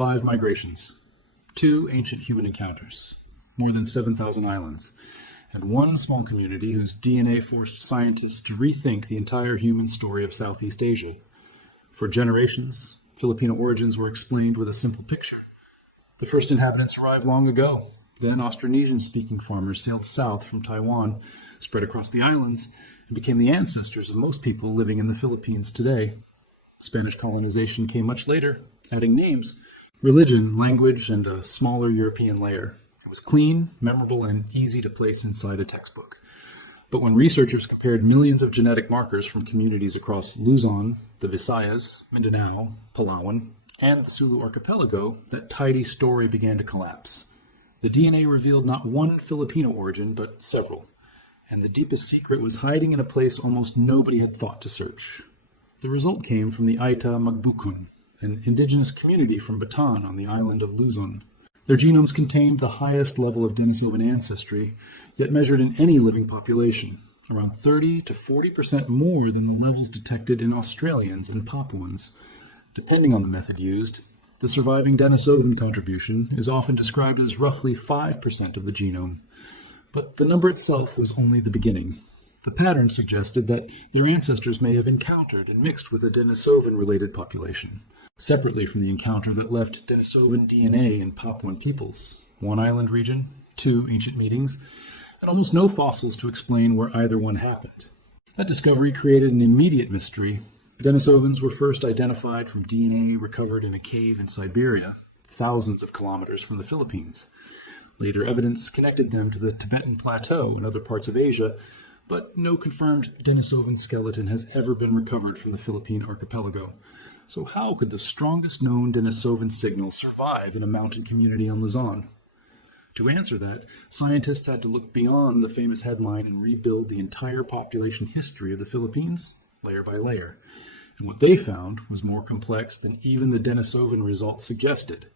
5 migrations, 2 ancient human encounters, more than 7,000 islands, and 1 small community whose DNA forced scientists to rethink the entire human story of Southeast Asia. For generations, Filipino origins were explained with a simple picture. The first inhabitants arrived long ago. Then Austronesian-speaking farmers sailed south from Taiwan, spread across the islands, and became the ancestors of most people living in the Philippines today. Spanish colonization came much later, adding names, religion, language, and a smaller European layer. It was clean, memorable, and easy to place inside a textbook. But when researchers compared millions of genetic markers from communities across Luzon, the Visayas, Mindanao, Palawan, and the Sulu archipelago, that tidy story began to collapse. The DNA revealed not one Filipino origin, but several. And the deepest secret was hiding in a place almost nobody had thought to search. The result came from the Ayta Magbukon, an indigenous community from Bataan on the island of Luzon. Their genomes contained the highest level of Denisovan ancestry, yet measured in any living population, around 30 to 40% more than the levels detected in Australians and Papuans. Depending on the method used, the surviving Denisovan contribution is often described as roughly 5% of the genome. But the number itself was only the beginning. The pattern suggested that their ancestors may have encountered and mixed with a Denisovan-related population, separately from the encounter that left Denisovan DNA in Papuan peoples, 1 island region, 2 ancient meetings, and almost no fossils to explain where either one happened. That discovery created an immediate mystery. Denisovans were first identified from DNA recovered in a cave in Siberia, thousands of kilometers from the Philippines. Later evidence connected them to the Tibetan Plateau and other parts of Asia, but no confirmed Denisovan skeleton has ever been recovered from the Philippine archipelago. So how could the strongest known Denisovan signal survive in a mountain community on Luzon? To answer that, scientists had to look beyond the famous headline and rebuild the entire population history of the Philippines, layer by layer. And what they found was more complex than even the Denisovan results suggested.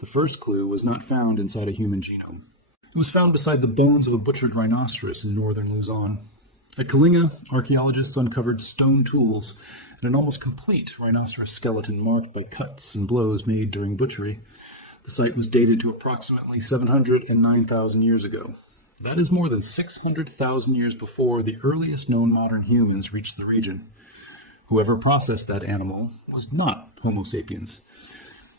The first clue was not found inside a human genome. It was found beside the bones of a butchered rhinoceros in northern Luzon. At Colonial, archaeologists uncovered stone tools and an almost complete rhinoceros skeleton marked by cuts and blows made during butchery. The site was dated to approximately 709,000 years ago. That is more than 600,000 years before the earliest known modern humans reached the region. Whoever processed that animal was not Homo sapiens.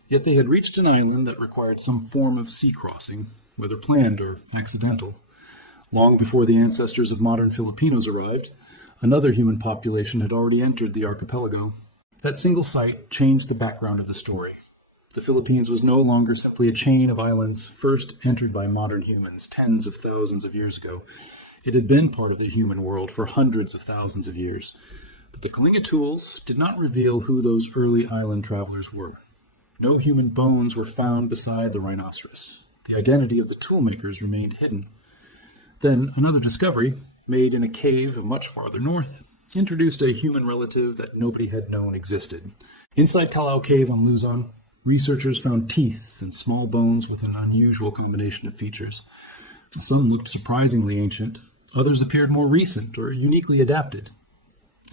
Yet they had reached an island that required some form of sea crossing, whether planned or accidental. Long before the ancestors of modern Filipinos arrived, another human population had already entered the archipelago. That single site changed the background of the story. The Philippines was no longer simply a chain of islands first entered by modern humans tens of thousands of years ago. It had been part of the human world for hundreds of thousands of years. But the Kalinga tools did not reveal who those early island travelers were. No human bones were found beside the rhinoceros. The identity of the toolmakers remained hidden. Then another discovery, made in a cave much farther north, introduced a human relative that nobody had known existed. Inside Calao Cave on Luzon, researchers found teeth and small bones with an unusual combination of features. Some looked surprisingly ancient, others appeared more recent or uniquely adapted.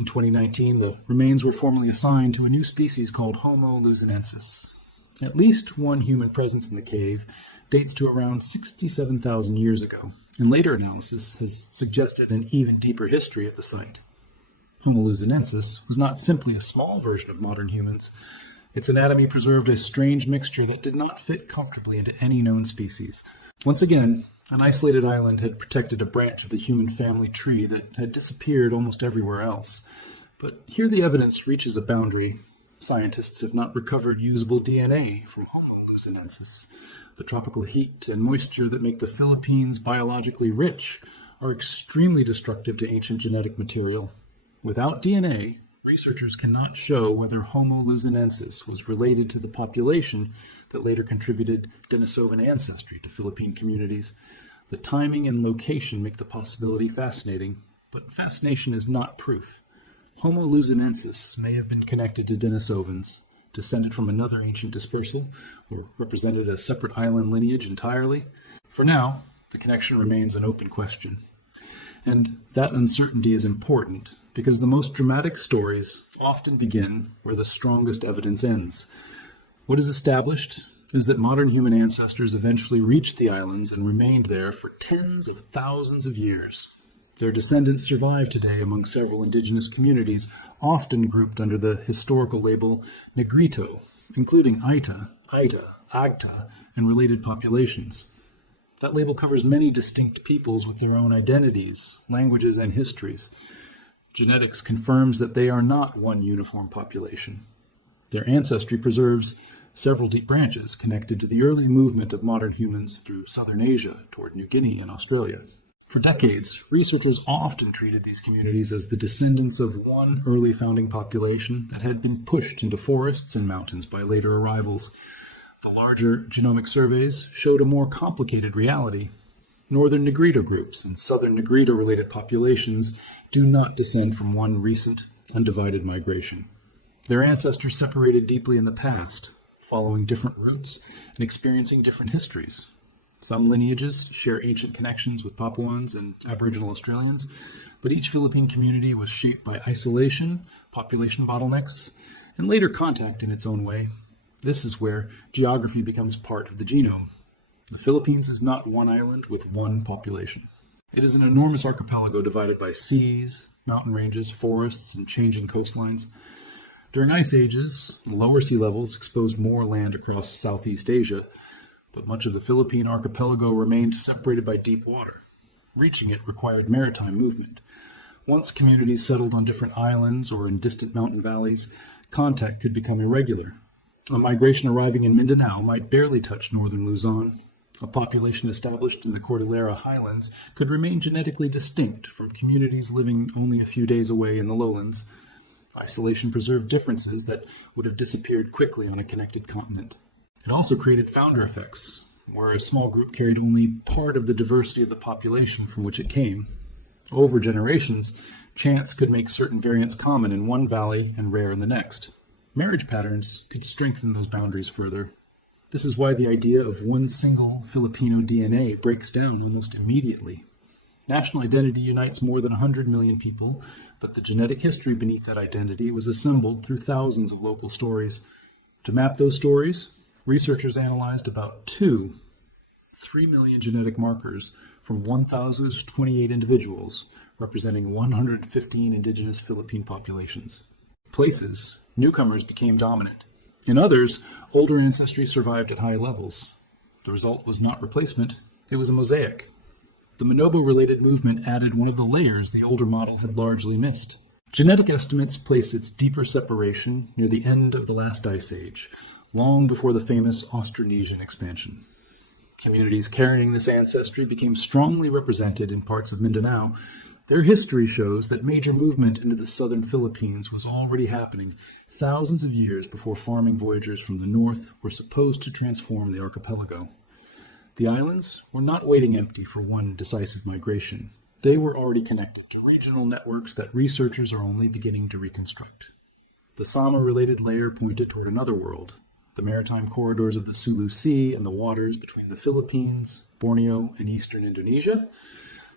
In 2019, the remains were formally assigned to a new species called Homo luzonensis. At least one human presence in the cave dates to around 67,000 years ago, and later analysis has suggested an even deeper history of the site. Homo luzonensis was not simply a small version of modern humans. Its anatomy preserved a strange mixture that did not fit comfortably into any known species. Once again, an isolated island had protected a branch of the human family tree that had disappeared almost everywhere else. But here the evidence reaches a boundary. Scientists have not recovered usable DNA from Homo luzonensis. The tropical heat and moisture that make the Philippines biologically rich are extremely destructive to ancient genetic material. Without DNA, researchers cannot show whether Homo luzonensis was related to the population that later contributed Denisovan ancestry to Philippine communities. The timing and location make the possibility fascinating, but fascination is not proof. Homo luzonensis may have been connected to Denisovans, descended from another ancient dispersal, or represented a separate island lineage entirely. For now, the connection remains an open question. And that uncertainty is important, because the most dramatic stories often begin where the strongest evidence ends. What is established is that modern human ancestors eventually reached the islands and remained there for tens of thousands of years. Their descendants survive today among several indigenous communities, often grouped under the historical label Negrito, including Ayta, Agta, and related populations. That label covers many distinct peoples with their own identities, languages, and histories. Genetics confirms that they are not one uniform population. Their ancestry preserves several deep branches connected to the early movement of modern humans through southern Asia toward New Guinea and Australia. For decades, researchers often treated these communities as the descendants of one early founding population that had been pushed into forests and mountains by later arrivals. The larger genomic surveys showed a more complicated reality. Northern Negrito groups and southern Negrito-related populations do not descend from one recent, undivided migration. Their ancestors separated deeply in the past, following different routes and experiencing different histories. Some lineages share ancient connections with Papuans and Aboriginal Australians, but each Philippine community was shaped by isolation, population bottlenecks, and later contact in its own way. This is where geography becomes part of the genome. The Philippines is not one island with one population. It is an enormous archipelago divided by seas, mountain ranges, forests, and changing coastlines. During ice ages, the lower sea levels exposed more land across Southeast Asia, but much of the Philippine archipelago remained separated by deep water. Reaching it required maritime movement. Once communities settled on different islands or in distant mountain valleys, contact could become irregular. A migration arriving in Mindanao might barely touch northern Luzon. A population established in the Cordillera Highlands could remain genetically distinct from communities living only a few days away in the lowlands. Isolation preserved differences that would have disappeared quickly on a connected continent. It also created founder effects, where a small group carried only part of the diversity of the population from which it came. Over generations, chance could make certain variants common in one valley and rare in the next. Marriage patterns could strengthen those boundaries further. This is why the idea of one single Filipino DNA breaks down almost immediately. National identity unites more than 100 million people, but the genetic history beneath that identity was assembled through thousands of local stories. To map those stories, researchers analyzed about 3 million genetic markers from 1,028 individuals, representing 115 indigenous Philippine populations. Places, newcomers became dominant. In others, older ancestry survived at high levels. The result was not replacement, it was a mosaic. The Manobo-related movement added one of the layers the older model had largely missed. Genetic estimates place its deeper separation near the end of the last ice age, long before the famous Austronesian expansion. Communities carrying this ancestry became strongly represented in parts of Mindanao. Their history shows that major movement into the southern Philippines was already happening thousands of years before farming voyagers from the north were supposed to transform the archipelago. The islands were not waiting empty for one decisive migration. They were already connected to regional networks that researchers are only beginning to reconstruct. The Sama-related layer pointed toward another world, the maritime corridors of the Sulu Sea and the waters between the Philippines, Borneo, and eastern Indonesia.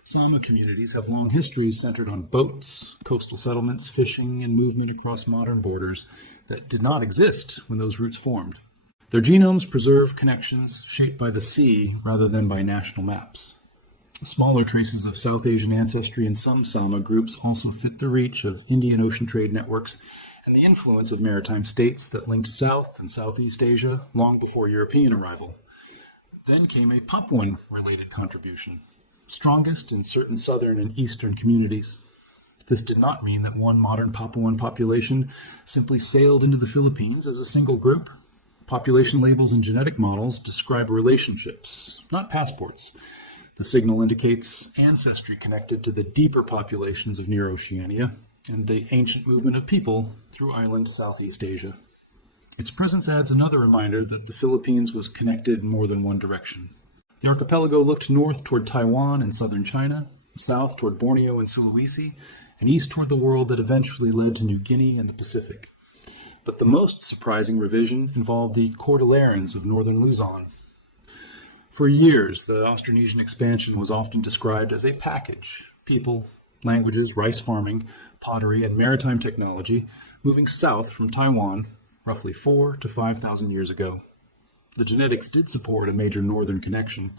Sama communities have long histories centered on boats, coastal settlements, fishing, and movement across modern borders that did not exist when those routes formed. Their genomes preserve connections shaped by the sea rather than by national maps. Smaller traces of South Asian ancestry in some Sama groups also fit the reach of Indian Ocean trade networks and the influence of maritime states that linked South and Southeast Asia long before European arrival. Then came a Papuan-related contribution, strongest in certain southern and eastern communities. This did not mean that one modern Papuan population simply sailed into the Philippines as a single group. Population labels and genetic models describe relationships, not passports. The signal indicates ancestry connected to the deeper populations of near Oceania and the ancient movement of people through island Southeast Asia. Its presence adds another reminder that the Philippines was connected in more than one direction. The archipelago looked north toward Taiwan and southern China, south toward Borneo and Sulawesi, and east toward the world that eventually led to New Guinea and the Pacific. But the most surprising revision involved the Cordillerans of northern Luzon. For years, the Austronesian expansion was often described as a package: people, languages, rice farming, pottery, and maritime technology moving south from Taiwan roughly 4,000 to 5,000 years ago. The genetics did support a major northern connection,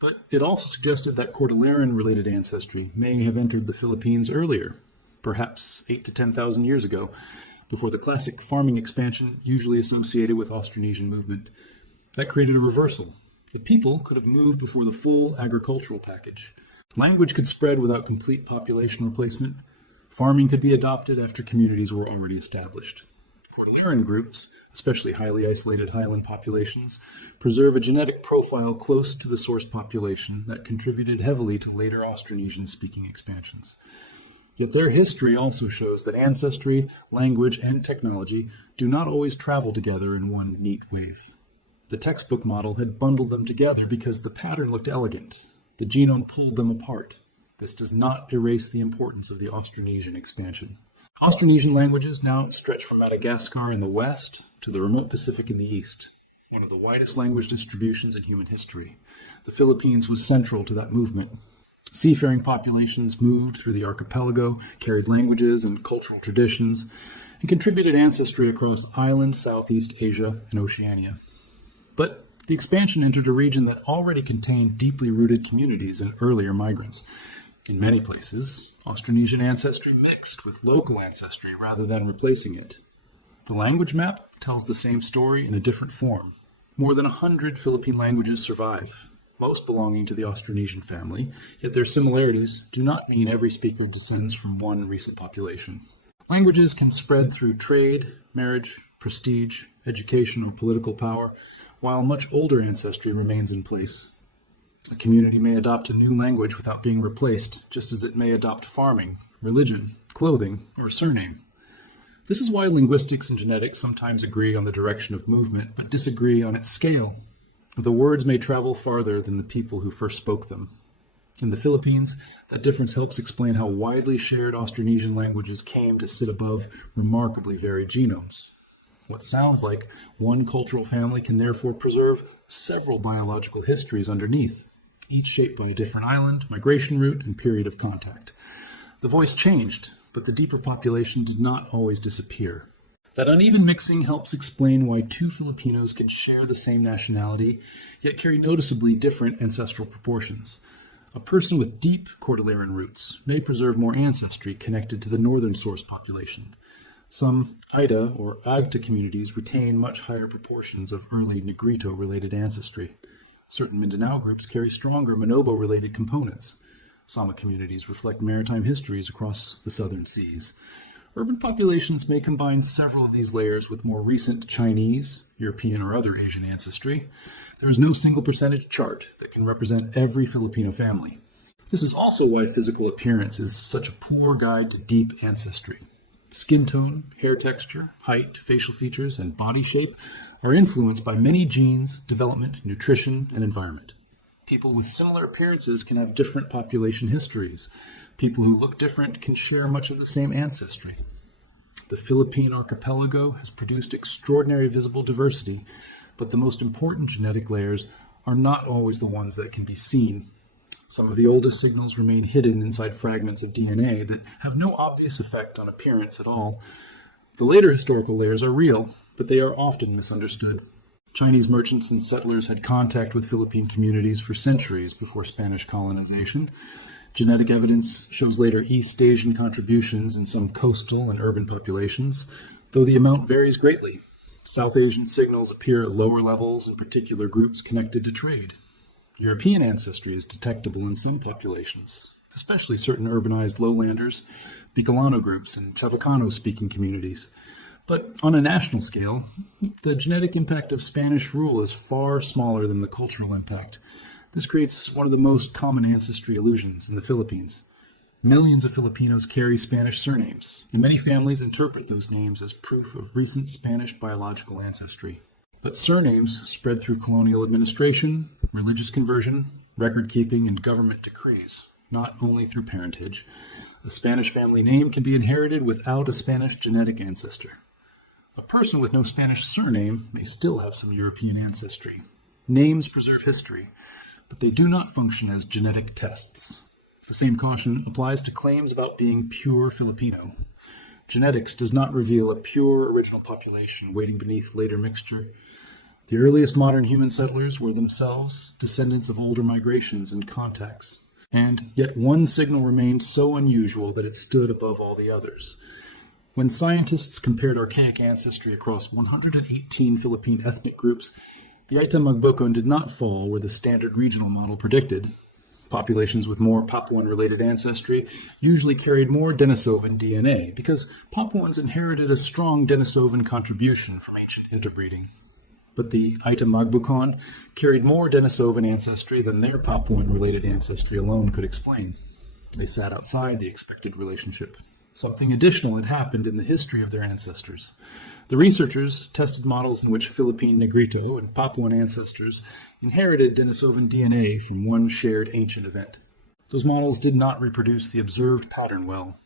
but it also suggested that Cordilleran-related ancestry may have entered the Philippines earlier, perhaps 8,000 to 10,000 years ago, before the classic farming expansion usually associated with Austronesian movement. That created a reversal. The people could have moved before the full agricultural package. Language could spread without complete population replacement. Farming could be adopted after communities were already established. Cordilleran groups, especially highly isolated highland populations, preserve a genetic profile close to the source population that contributed heavily to later Austronesian-speaking expansions. Yet their history also shows that ancestry, language, and technology do not always travel together in one neat wave. The textbook model had bundled them together because the pattern looked elegant. The genome pulled them apart. This does not erase the importance of the Austronesian expansion. Austronesian languages now stretch from Madagascar in the west to the remote Pacific in the east, one of the widest language distributions in human history. The Philippines was central to that movement. Seafaring populations moved through the archipelago, carried languages and cultural traditions, and contributed ancestry across islands, Southeast Asia, and Oceania. But the expansion entered a region that already contained deeply rooted communities and earlier migrants. In many places, Austronesian ancestry mixed with local ancestry rather than replacing it. The language map tells the same story in a different form. More than 100 Philippine languages survive, most belonging to the Austronesian family, yet their similarities do not mean every speaker descends from one recent population. Languages can spread through trade, marriage, prestige, education, or political power, while much older ancestry remains in place. A community may adopt a new language without being replaced, just as it may adopt farming, religion, clothing, or a surname. This is why linguistics and genetics sometimes agree on the direction of movement, but disagree on its scale. The words may travel farther than the people who first spoke them. In the Philippines, that difference helps explain how widely shared Austronesian languages came to sit above remarkably varied genomes. What sounds like one cultural family can therefore preserve several biological histories underneath, each shaped by a different island, migration route, and period of contact. The voice changed, but the deeper population did not always disappear. That uneven mixing helps explain why two Filipinos can share the same nationality, yet carry noticeably different ancestral proportions. A person with deep Cordilleran roots may preserve more ancestry connected to the northern source population. Some Ayta or Agta communities retain much higher proportions of early Negrito-related ancestry. Certain Mindanao groups carry stronger Manobo-related components. Sama communities reflect maritime histories across the southern seas. Urban populations may combine several of these layers with more recent Chinese, European, or other Asian ancestry. There is no single percentage chart that can represent every Filipino family. This is also why physical appearance is such a poor guide to deep ancestry. Skin tone, hair texture, height, facial features, and body shape are influenced by many genes, development, nutrition, and environment. People with similar appearances can have different population histories. People who look different can share much of the same ancestry. The Philippine archipelago has produced extraordinary visible diversity, but the most important genetic layers are not always the ones that can be seen. Some of the oldest signals remain hidden inside fragments of DNA that have no obvious effect on appearance at all. The later historical layers are real, but they are often misunderstood. Chinese merchants and settlers had contact with Philippine communities for centuries before Spanish colonization. Genetic evidence shows later East Asian contributions in some coastal and urban populations, though the amount varies greatly. South Asian signals appear at lower levels in particular groups connected to trade. European ancestry is detectable in some populations, especially certain urbanized lowlanders, Bicolano groups, and Chavacano-speaking communities. But on a national scale, the genetic impact of Spanish rule is far smaller than the cultural impact. This creates one of the most common ancestry illusions in the Philippines. Millions of Filipinos carry Spanish surnames, and many families interpret those names as proof of recent Spanish biological ancestry. But surnames spread through colonial administration, religious conversion, record-keeping, and government decrees, not only through parentage. A Spanish family name can be inherited without a Spanish genetic ancestor. A person with no Spanish surname may still have some European ancestry. Names preserve history, but they do not function as genetic tests. The same caution applies to claims about being pure Filipino. Genetics does not reveal a pure original population waiting beneath later mixture. The earliest modern human settlers were themselves descendants of older migrations and contacts, and yet one signal remained so unusual that it stood above all the others. When scientists compared archaic ancestry across 118 Philippine ethnic groups, the Ayta Magbukon did not fall where the standard regional model predicted. Populations with more Papuan-related ancestry usually carried more Denisovan DNA because Papuans inherited a strong Denisovan contribution from ancient interbreeding. But the Ayta Magbukon carried more Denisovan ancestry than their Papuan-related ancestry alone could explain. They sat outside the expected relationship. Something additional had happened in the history of their ancestors. The researchers tested models in which Philippine Negrito and Papuan ancestors inherited Denisovan DNA from one shared ancient event. Those models did not reproduce the observed pattern well.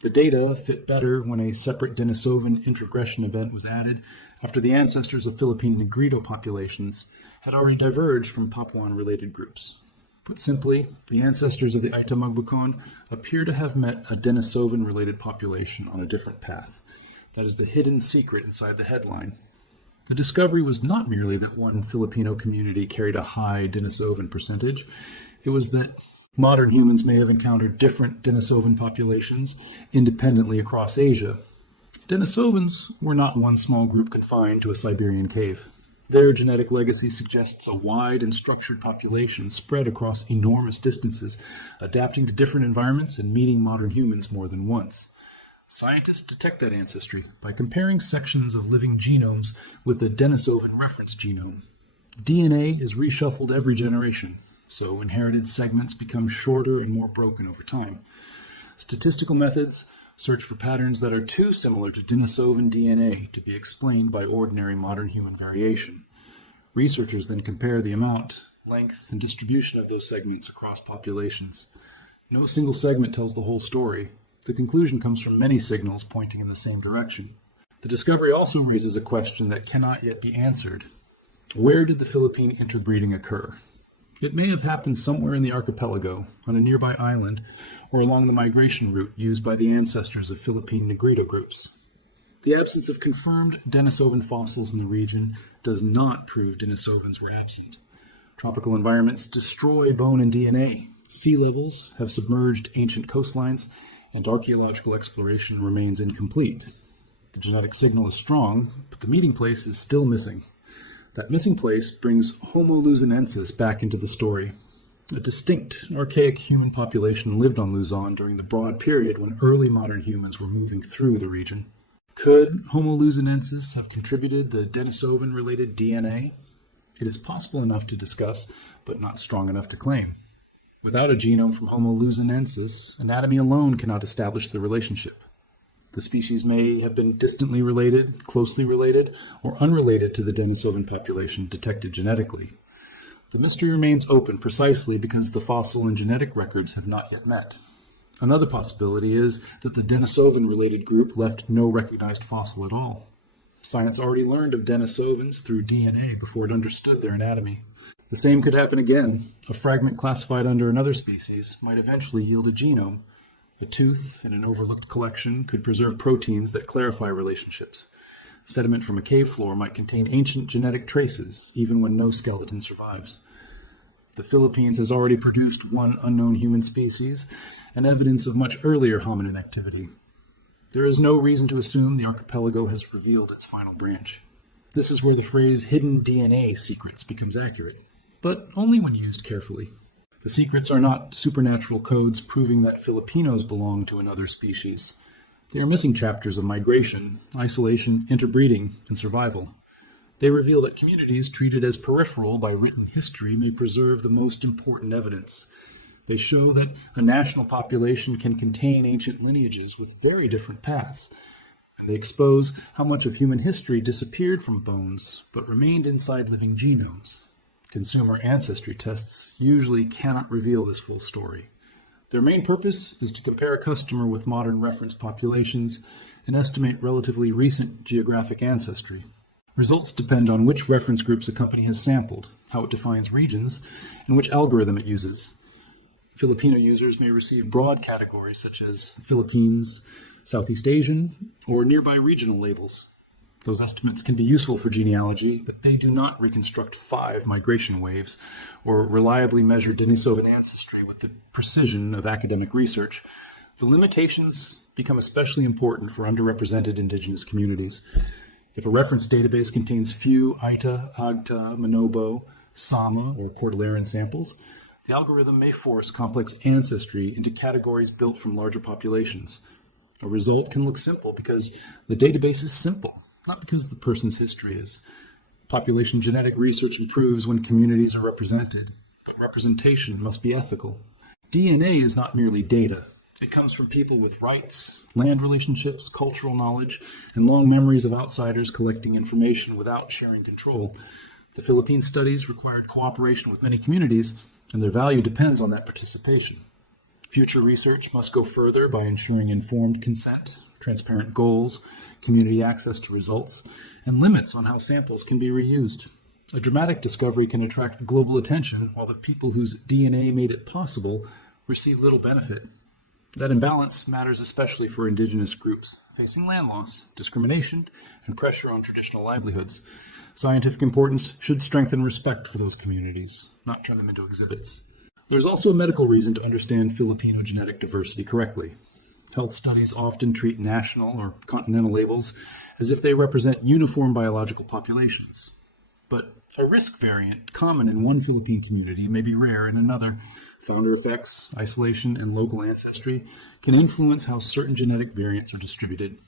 The data fit better when a separate Denisovan introgression event was added after the ancestors of Philippine Negrito populations had already diverged from Papuan-related groups. Put simply, the ancestors of the Ayta Magbukon appear to have met a Denisovan-related population on a different path. That is the hidden secret inside the headline. The discovery was not merely that one Filipino community carried a high Denisovan percentage. It was that modern humans may have encountered different Denisovan populations independently across Asia. Denisovans were not one small group confined to a Siberian cave. Their genetic legacy suggests a wide and structured population spread across enormous distances, adapting to different environments and meeting modern humans more than once. Scientists detect that ancestry by comparing sections of living genomes with the Denisovan reference genome. DNA is reshuffled every generation, so inherited segments become shorter and more broken over time. Statistical methods search for patterns that are too similar to Denisovan DNA to be explained by ordinary modern human variation. Researchers then compare the amount, length, and distribution of those segments across populations. No single segment tells the whole story. The conclusion comes from many signals pointing in the same direction. The discovery also raises a question that cannot yet be answered. Where did the Philippine interbreeding occur? It may have happened somewhere in the archipelago, on a nearby island, or along the migration route used by the ancestors of Philippine Negrito groups. The absence of confirmed Denisovan fossils in the region does not prove Denisovans were absent. Tropical environments destroy bone and DNA. Sea levels have submerged ancient coastlines, and archaeological exploration remains incomplete. The genetic signal is strong, but the meeting place is still missing. That missing place brings Homo luzonensis back into the story. A distinct, archaic human population lived on Luzon during the broad period when early modern humans were moving through the region. Could Homo luzonensis have contributed the Denisovan-related DNA? It is possible enough to discuss, but not strong enough to claim. Without a genome from Homo luzonensis, anatomy alone cannot establish the relationship. The species may have been distantly related, closely related, or unrelated to the Denisovan population detected genetically. The mystery remains open precisely because the fossil and genetic records have not yet met. Another possibility is that the Denisovan-related group left no recognized fossil at all. Science already learned of Denisovans through DNA before it understood their anatomy. The same could happen again. A fragment classified under another species might eventually yield a genome. A tooth in an overlooked collection could preserve proteins that clarify relationships. Sediment from a cave floor might contain ancient genetic traces, even when no skeleton survives. The Philippines has already produced one unknown human species, and evidence of much earlier hominin activity. There is no reason to assume the archipelago has revealed its final branch. This is where the phrase hidden DNA secrets becomes accurate, but only when used carefully. The secrets are not supernatural codes proving that Filipinos belong to another species. They are missing chapters of migration, isolation, interbreeding, and survival. They reveal that communities treated as peripheral by written history may preserve the most important evidence. They show that a national population can contain ancient lineages with very different paths. They expose how much of human history disappeared from bones but remained inside living genomes. Consumer ancestry tests usually cannot reveal this full story. Their main purpose is to compare a customer with modern reference populations and estimate relatively recent geographic ancestry. Results depend on which reference groups a company has sampled, how it defines regions, and which algorithm it uses. Filipino users may receive broad categories such as Philippines, Southeast Asian, or nearby regional labels. Those estimates can be useful for genealogy, but they do not reconstruct 5 migration waves or reliably measure Denisovan ancestry with the precision of academic research. The limitations become especially important for underrepresented indigenous communities. If a reference database contains few Ayta, Manobo, Sama, or Cordilleran samples, the algorithm may force complex ancestry into categories built from larger populations. A result can look simple because the database is simple, not because the person's history is. Population genetic research improves when communities are represented, but representation must be ethical. DNA is not merely data. It comes from people with rights, land relationships, cultural knowledge, and long memories of outsiders collecting information without sharing control. The Philippine studies required cooperation with many communities, and their value depends on that participation. Future research must go further by ensuring informed consent, transparent goals, community access to results, and limits on how samples can be reused. A dramatic discovery can attract global attention while the people whose DNA made it possible receive little benefit. That imbalance matters especially for indigenous groups facing land loss, discrimination, and pressure on traditional livelihoods. Scientific importance should strengthen respect for those communities, not turn them into exhibits. There is also a medical reason to understand Filipino genetic diversity correctly. Health studies often treat national or continental labels as if they represent uniform biological populations. But a risk variant common in one Philippine community may be rare in another. Founder effects, isolation, and local ancestry can influence how certain genetic variants are distributed.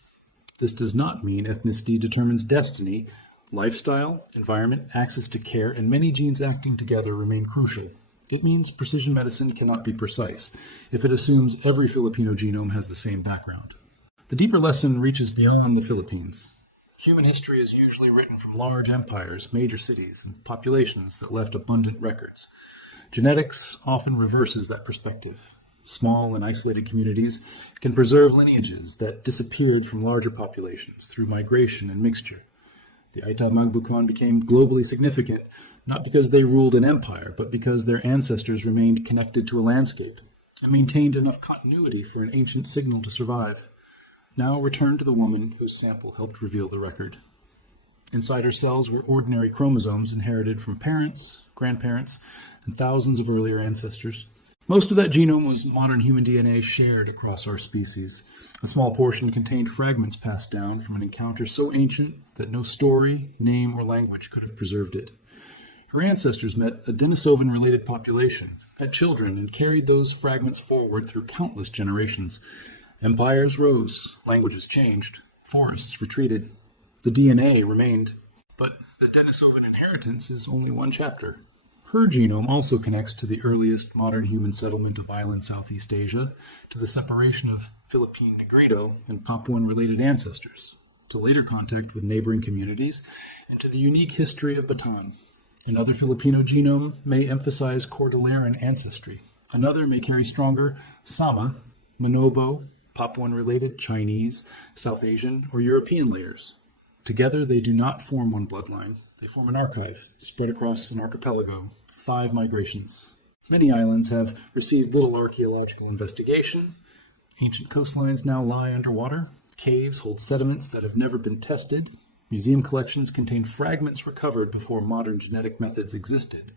This does not mean ethnicity determines destiny. Lifestyle, environment, access to care, and many genes acting together remain crucial. It means precision medicine cannot be precise if it assumes every Filipino genome has the same background. The deeper lesson reaches beyond the Philippines. Human history is usually written from large empires, major cities, and populations that left abundant records. Genetics often reverses that perspective. Small and isolated communities can preserve lineages that disappeared from larger populations through migration and mixture. The Ayta Magbukon became globally significant not because they ruled an empire, but because their ancestors remained connected to a landscape and maintained enough continuity for an ancient signal to survive. Now return to the woman whose sample helped reveal the record. Inside her cells were ordinary chromosomes inherited from parents, grandparents, and thousands of earlier ancestors. Most of that genome was modern human DNA shared across our species. A small portion contained fragments passed down from an encounter so ancient that no story, name, or language could have preserved it. Her ancestors met a Denisovan-related population, had children, and carried those fragments forward through countless generations. Empires rose, languages changed, forests retreated. The DNA remained, but the Denisovan inheritance is only one chapter. Her genome also connects to the earliest modern human settlement of island Southeast Asia, to the separation of Philippine Negrito and Papuan-related ancestors, to later contact with neighboring communities, and to the unique history of Bataan. Another Filipino genome may emphasize Cordilleran ancestry. Another may carry stronger Sama, Manobo, Papuan-related, Chinese, South Asian, or European layers. Together, they do not form one bloodline. They form an archive, spread across an archipelago, 5 migrations. Many islands have received little archaeological investigation. Ancient coastlines now lie underwater. Caves hold sediments that have never been tested. Museum collections contain fragments recovered before modern genetic methods existed.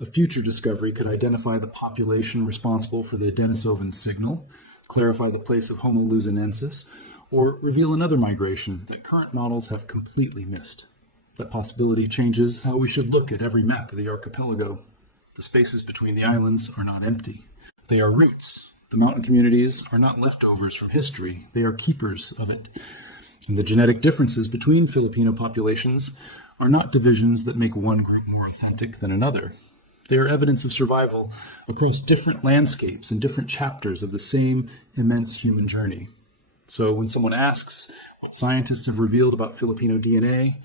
A future discovery could identify the population responsible for the Denisovan signal, clarify the place of Homo luzonensis, or reveal another migration that current models have completely missed. That possibility changes how we should look at every map of the archipelago. The spaces between the islands are not empty. They are roots. The mountain communities are not leftovers from history. They are keepers of it. And the genetic differences between Filipino populations are not divisions that make one group more authentic than another. They are evidence of survival across different landscapes and different chapters of the same immense human journey. So when someone asks what scientists have revealed about Filipino DNA,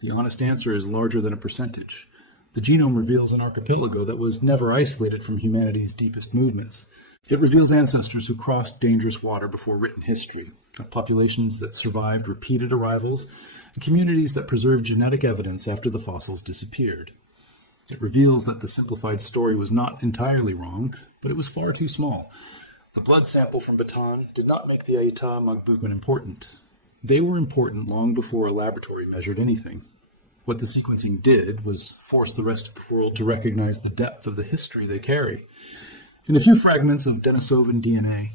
the honest answer is larger than a percentage. The genome reveals an archipelago that was never isolated from humanity's deepest movements. It reveals ancestors who crossed dangerous water before written history, populations that survived repeated arrivals, and communities that preserved genetic evidence after the fossils disappeared. It reveals that the simplified story was not entirely wrong, but it was far too small. The blood sample from Bataan did not make the Ayta Magbukon important. They were important long before a laboratory measured anything. What the sequencing did was force the rest of the world to recognize the depth of the history they carry. In a few fragments of Denisovan DNA,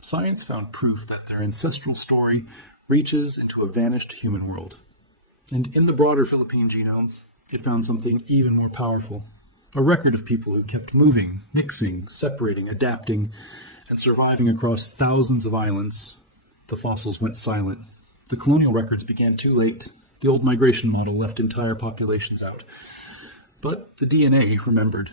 science found proof that their ancestral story reaches into a vanished human world. And in the broader Philippine genome, it found something even more powerful. A record of people who kept moving, mixing, separating, adapting, and surviving across thousands of islands. The fossils went silent. The colonial records began too late. The old migration model left entire populations out. But the DNA remembered.